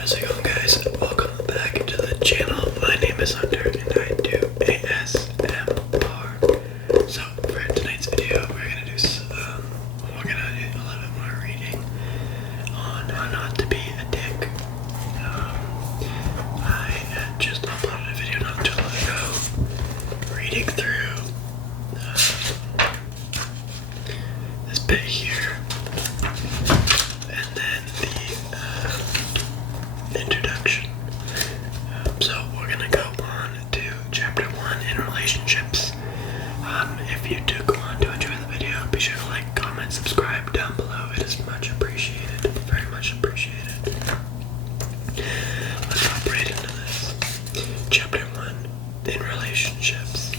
How's it going, guys? Welcome back to the channel. My name is Hunter and I do ASMR. So for tonight's video, we're gonna do a little bit more reading on how not to be a dick. I had just uploaded a video not too long ago, reading through this bit here, and then the introduction. So we're gonna go on to chapter 1 in relationships. If you do go on to enjoy the video, be sure to like, comment, subscribe down below. It is much appreciated, very much appreciated. Let's hop right into this. Chapter 1 in relationships.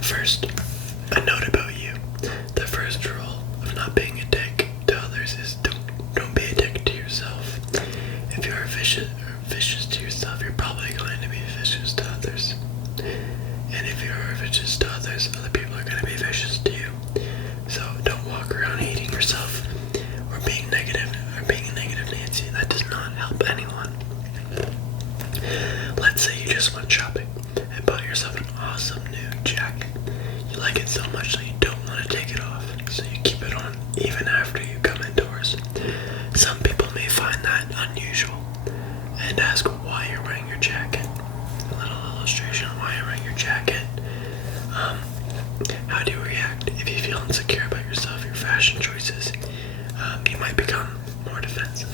First, a note about you. The first rule of not being a dick to others is don't be a dick to yourself. If you're vicious to yourself, you're probably going to be vicious to others. And if you're vicious to others, other people are going to be vicious to you. So don't walk around hating yourself or being negative Nancy. That does not help anyone. Let's say you just went shopping and bought yourself an awesome new jacket. You like it so much that you don't want to take it off, so you keep it on even after you come indoors. Some people may find that unusual and ask why you're wearing your jacket. A little illustration on why you're wearing your jacket. How do you react? If you feel insecure about yourself, your fashion choices, you might become more defensive.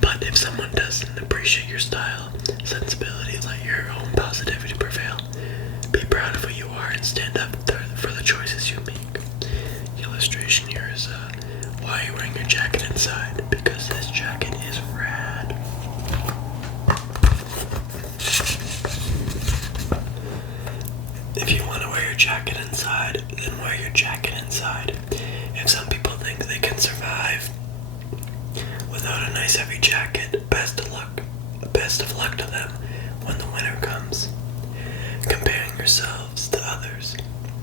But if someone doesn't appreciate your style, sensibility, let your own positivity prevail. Be proud of who you are and stand up for the choices you make. The illustration here is why you're wearing your jacket inside, because this jacket is rad. If you want to wear your jacket inside, then wear your jacket inside. If some people think they can survive without a nice heavy jacket, best of luck to them when the winter comes. Comparing yourselves to others.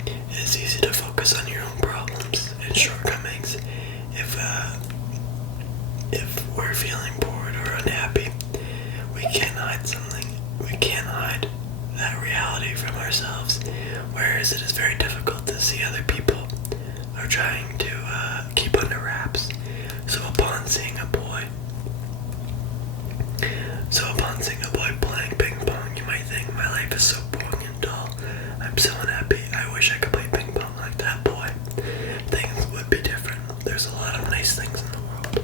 It is easy to focus on your own problems and shortcomings. If we're feeling bored or unhappy, we can't hide that reality from ourselves, whereas it is very difficult to see other people are trying to keep under wraps. So upon seeing a boy playing ping pong, you might think, my life is so boring and dull. I'm so unhappy. I wish I could play ping pong like that boy. Things would be different. There's a lot of nice things in the world.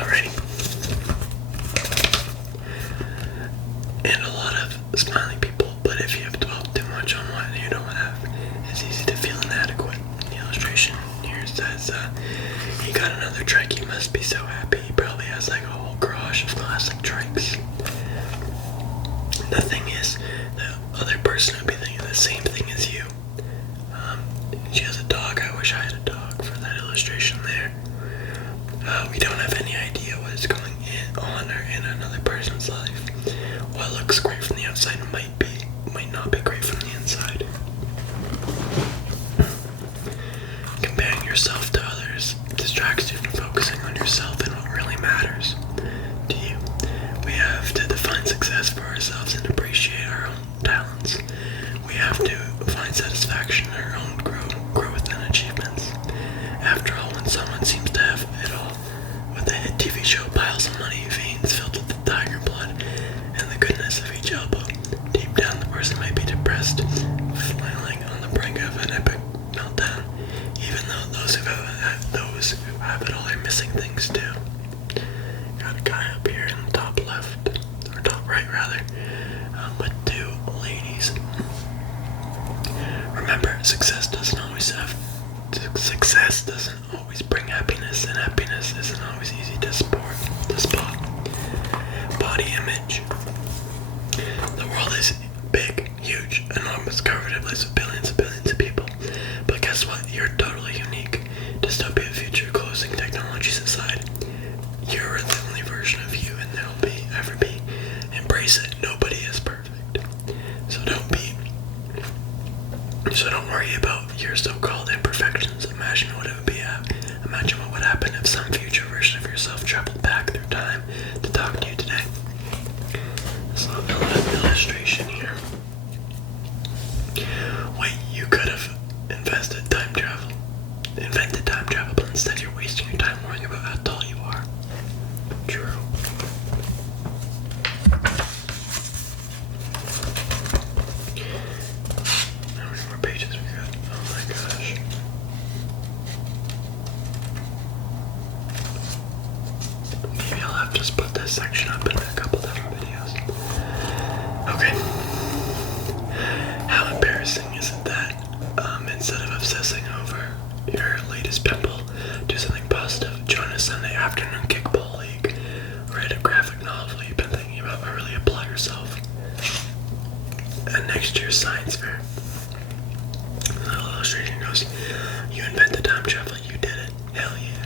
Alrighty. And a lot of smiling people, but if you have dwelt too much on what you don't have, it's easy to feel inadequate. The illustration here says, he got another trike, he must be so happy. He probably has like a whole garage of classic trikes. The thing is, the other person would be thinking the same thing as you. She has a dog. I wish I had a dog for that illustration there. We don't have any idea what is going on or in another person's life. What looks great from the outside might not be great from the inside. Comparing yourself to others distracts you from focusing on yourself and what really matters to you. We have to define success for ourselves and appreciate our own talents. We have to find satisfaction in our own growth and achievements. After all, when someone seems to have it all, with a hit TV show, piles of money, veins filled with the tiger blood, and the goodness of each elbow, deep down the person might be depressed, flailing on the brink of an epic meltdown, even though those who have it all are missing things too. Got a guy up here in the top left, or top right rather, with two ladies. Remember, success doesn't always bring happiness, and happiness isn't always easy to spot. Body image. The world is big, huge, enormous, covered in place with billions and billions of people. But guess what? You're totally unique. Dystopia future, closing technologies aside, you're the only version of you, and there'll ever be. Embrace it. Nobody is perfect. So don't worry about your so-called imperfections. Imagine what it would be. Imagine what would happen if some future version of yourself traveled back through time to talk to you today. This little illustration here. Wait, you could have invented time travel, but instead you're wasting your time worrying about how tall you are. True. How many more pages we got? Oh my gosh. Maybe I'll have to split this section up in a couple different videos. Okay. How embarrassing is it that instead of obsessing over your latest pimple, do something positive? Join a Sunday afternoon kickball league. Read a graphic novel you've been thinking about, or really apply yourself at next year's science fair. The little illustration goes, you invented time travel, you did it. Hell yeah.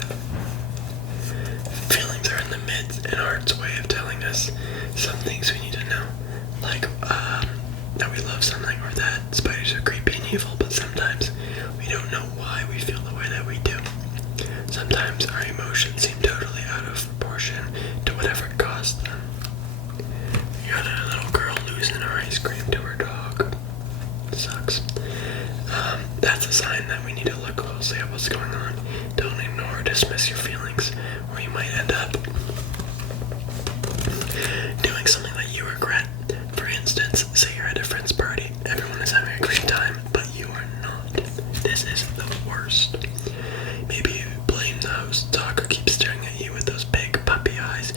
Feelings are in the midst and art's way of telling us some things we need to know. Like, that we love something, or that spiders are creepy and evil, but sometimes we don't know why we feel the way that we do. Sometimes our emotions seem totally out of proportion to whatever caused them. You got a little girl losing her ice cream to her dog. Sucks. That's a sign that we need to look closely at what's going on. Don't ignore or dismiss your feelings, or you might end up doing something that you regret. For instance, say you're at a friend's party, everyone is having a great time, but you are not. This is the worst. Maybe you blame the host dog who keeps staring at you with those big puppy eyes,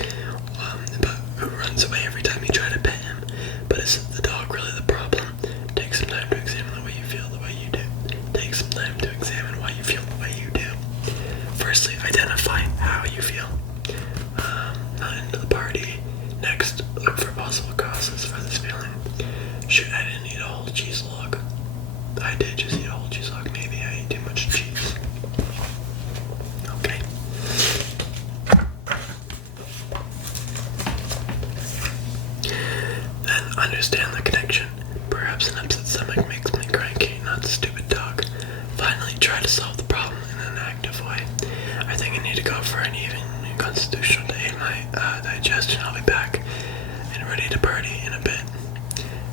but who runs away every time you try to pet him. But is the dog really the problem? Take some time to examine the way you feel the way you do. Take some time to examine why you feel the way you do. Firstly, identify how you feel. Not into the party. Next, look for possible causes for this feeling. Shoot, I didn't eat a whole cheese log. I did just eat a whole cheese log. Maybe I ate too much cheese. Okay. Then understand the connection. Perhaps an upset stomach makes me cranky, not the stupid dog. Finally, try to solve the problem in an active way. I think I need to go for an even constitutional day in my digestion. I'll be back and ready to party in a bit.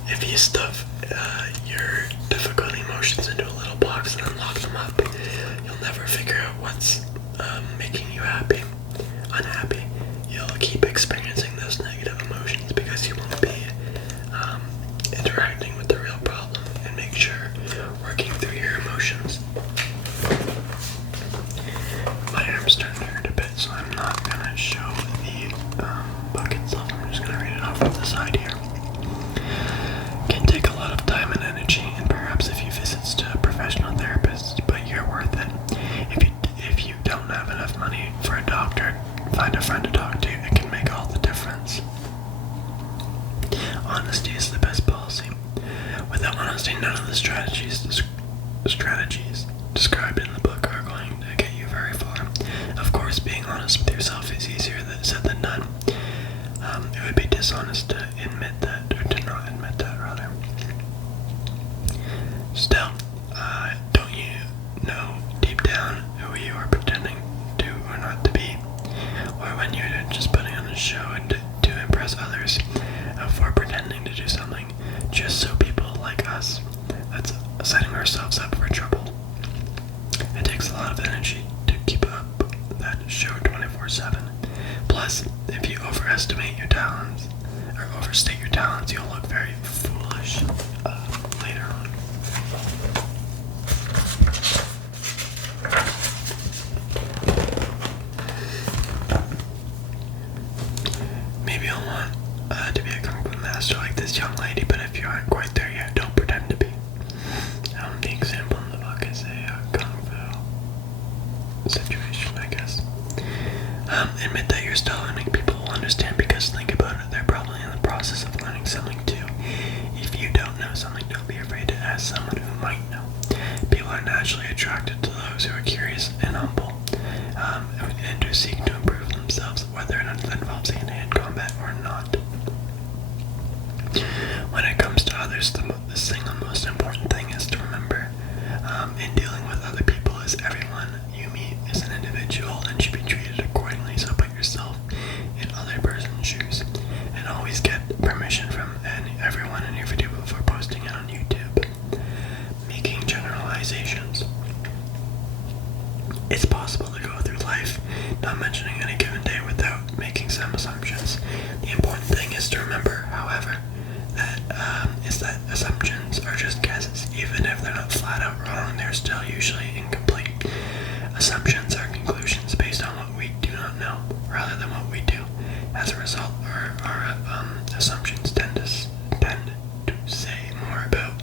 If you stuff your difficult emotions into a little box and then lock them up, you'll never figure out what's making you unhappy. You'll keep experiencing those negative emotions because you won't be interacting with the real problem. And make sure you're working through your emotions. My arm's starting to hurt a bit, so I'm not gonna show the book itself. I'm just gonna read it off of the side here. Can take a lot of time and energy, and perhaps a few visits to a professional therapist, but you're worth it. If you don't have enough money for a doctor, find a friend to talk to. It can make all the difference. Honesty is the best policy. Without honesty, none of the strategies described in the book are going to get you very far. Of course, being honest with yourself is easier said than done. It would be dishonest to admit that, or to not admit that, rather. Still, don't you know deep down who you are pretending to or not to be? Or when you're just putting on a show to impress others, for pretending to do something just so people like us? That's setting ourselves up for trouble. It takes a lot of energy to keep up that show 24/7. Plus, if you overestimate your talents, or overstate your talents, you'll look very foolish later on. Maybe you'll want to be a kung fu master like this young lady, but if you aren't quite there yet, don't pretend to be. The example in the book is a kung fu situation, I guess. Admit that you're still learning. People will understand because think about it, they're probably in the process of learning something too. If you don't know something, don't be afraid to ask someone who might know. People are naturally attracted to those who are curious and humble, and who seek to improve themselves, whether it involves hand-to-hand combat or not. When it comes to others, the single most important thing is to remember in dealing with other people is everyone you meet is an individual and should be treated accordingly. So put yourself in other person's shoes and always get permission from everyone in your video before posting it on YouTube. Making generalizations. It's possible to go through life not mentioning any given day without making some assumptions. The important thing is to remember, however, that assumptions are just guesses. Even if they're not flat out wrong, they're still usually incomplete. Assumptions are conclusions based on what we do not know, rather than what we do. As a result, our assumptions tend to say more about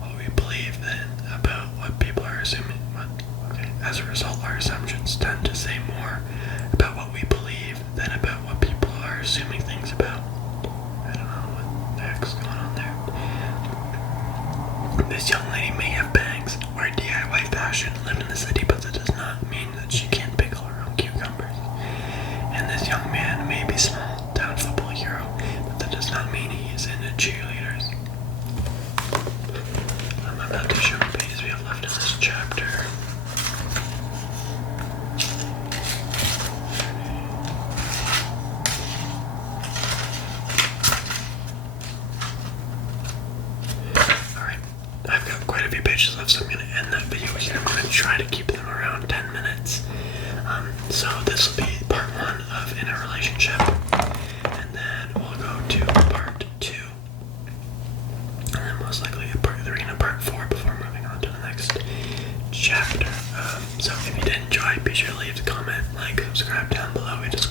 what we believe than about what people are assuming. As a result, our assumptions tend to say more about what we believe than about what people are assuming things about. I don't know what the heck's going on there. This young lady may have bangs or DIY fashion, live in the city, but that does not mean that she can't pickle her own cucumbers. And this young man may be small, town football hero, but that does not mean he is into cheerleaders. I'm about to show what pages we have left in this chapter. I've got quite a few pages left, so I'm going to end that video here. I'm going to try to keep them around 10 minutes. So this will be part 1 of In a Relationship, and then we'll go to part 2, and then most likely a part 3 and a part 4 before moving on to the next chapter. So if you did enjoy, be sure to leave a comment, like, subscribe down below. It is